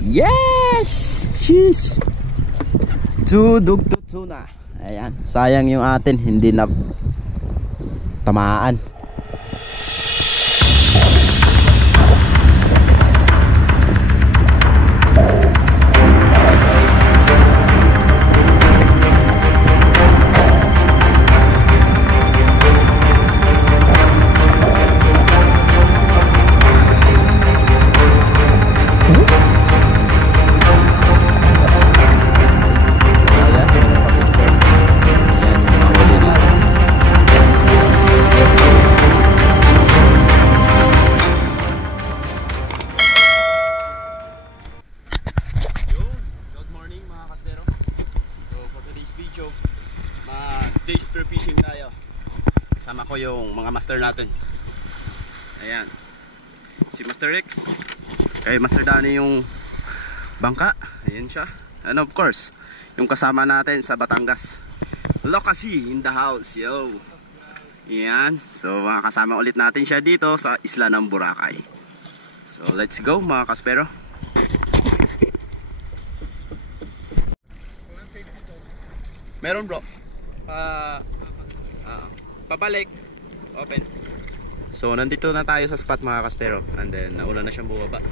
Yes! Sheesh! Dugtut tuna. Ayan, sayang yung atin, hindi na tamaan. Days per fishing tayo. Kasama ko yung mga master natin. Ayan, si Master Rex, kay Master Danny yung bangka. Ayan siya. And of course, yung kasama natin sa Batangas, Locacy in the house. Yo. Ayan. So makakasama ulit natin siya dito sa isla ng Boracay. So let's go mga kaspero. Meron bro. Pabalik. Open. So nandito na tayo sa spot mga kaspero. And then nauna na siyang bumaba.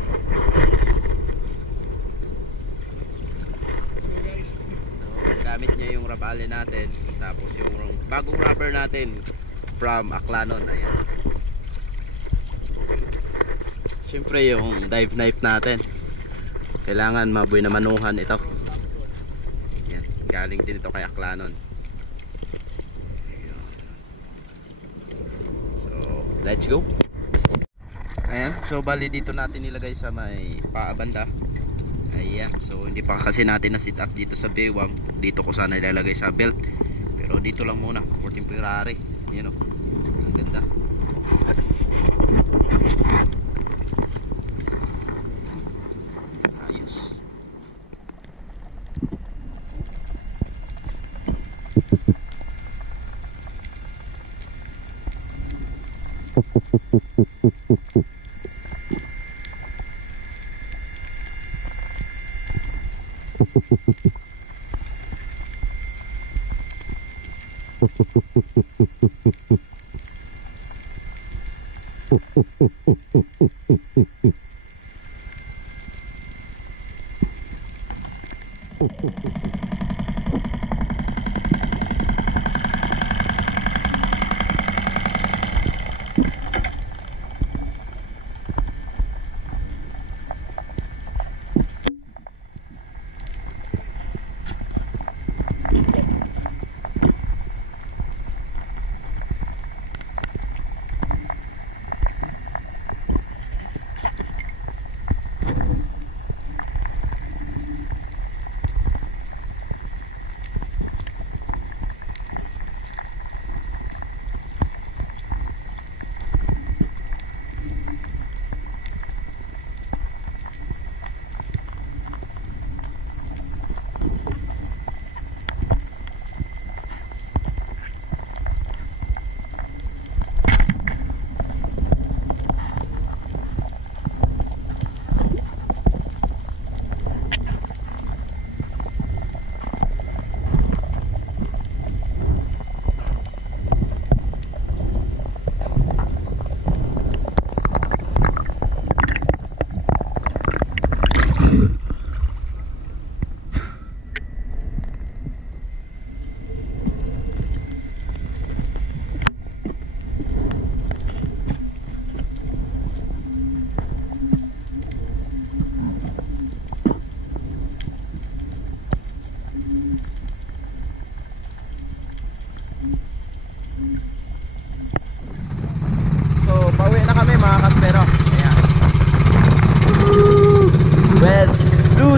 So gamit niya yung rabale natin. Tapos yung bagong rubber natin from Aklanon. Ayan. Siyempre yung dive knife natin, kailangan mabuhay na manuhan ito. Yan. Galing din ito kay Aklanon. So, let's go. Ayan, so bali dito natin nilagay sa may paabanda. Ayan, so hindi pa kasi natin na sit up dito sa bewang. Dito ko sana ilalagay sa belt. Pero dito lang muna, for temporary. Yan o, ang ganda. Ayos.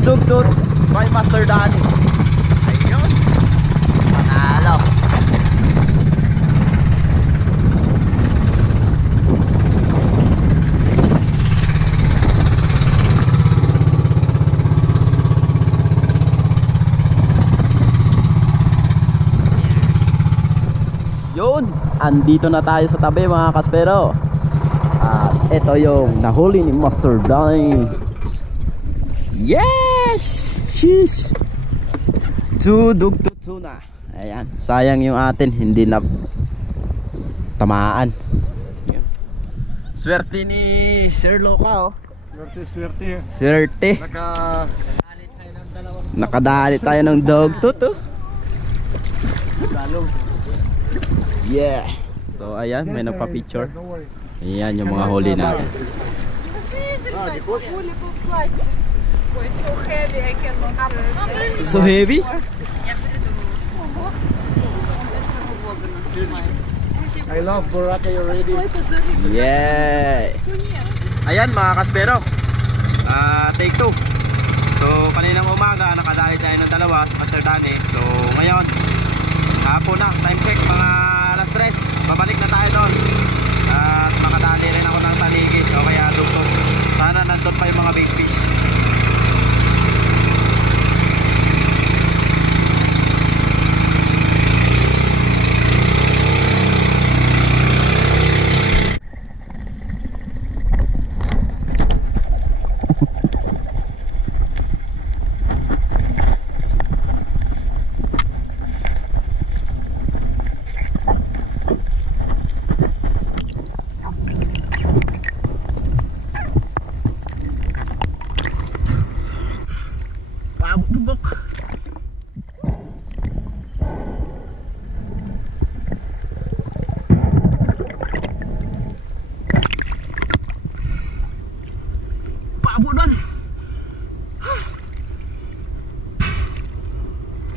Dugtut by Master Danny. Ayun, panalo. Yun, andito na tayo sa tabi mga kaspero. At ito yung nahuli ni Master Danny. Yes! Sheesh! Tudugtut na. Ayan, sayang yung atin, hindi na tamaan. Yun. Swerte ni Sir Loka, oh. Swerte. Swerte. Nakadali tayo ng dugtut, oh. Yeah. So ayan, may nagpa-picture. Ayan yung mga huli natin. Ой, it's so heavy, I cannot. So heavy? I love Boracay already. Yeah. Ayan mga kaspero. Take 2. So kaninang umaga nakadali tayo ng dalawa sa Master Danny. So ngayon hapon na, time check mga alas 3. Babalik na tayo doon. At makadali rin ako ng taligis o kaya dugtog. Sana nandun pa yung mga big fish. Pabunan.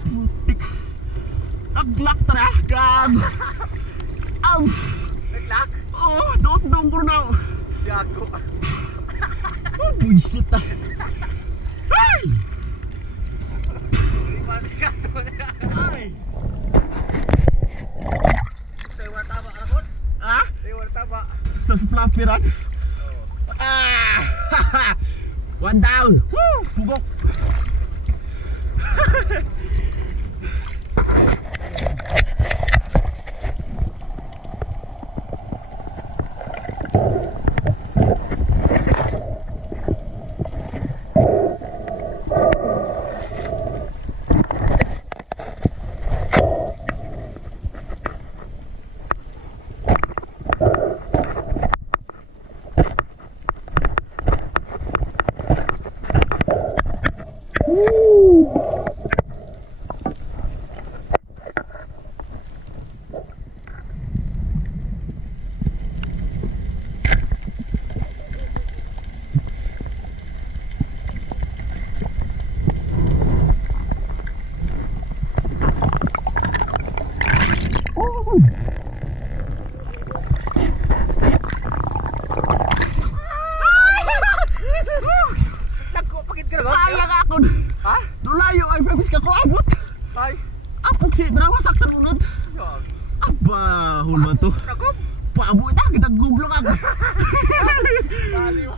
Butik. Aglak tara, gag. Naglak? Oh, dong ko na. Gago. Oh, buisit ah. Hey! Ay! Tayo wala tama, arakot? Ha? Tayo wala tama. Sa flapiran? Ah! One down. Woo! Pugok. Sayang ako. Ha? Dulayo ay pabis ka ko abot. Ay. Apok si drawasak terunod. Aba, hulma to. Paabo ita kita gublok ako. Dali mo.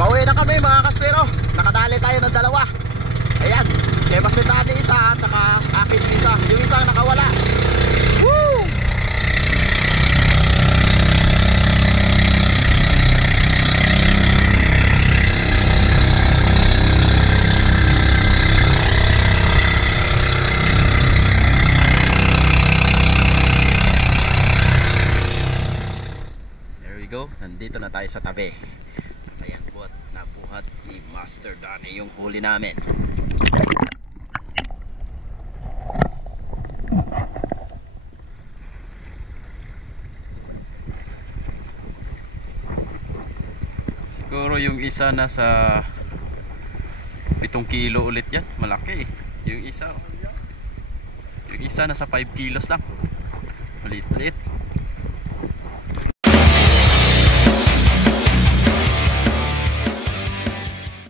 Pauwi na kami mga kaspero. Nakadali tayo ng dalawa. Ayan, kaya mas nitati isa at saka akin isa. Yung isang nakawala. Woo! There we go. Nandito na tayo sa tabi. Ayan, nabuhat ni Master Danny yung huli namin. Siguro yung isa nasa 7 kilo ulit yan. Malaki eh. Yung isa nasa 5 kilos lang. Ulit.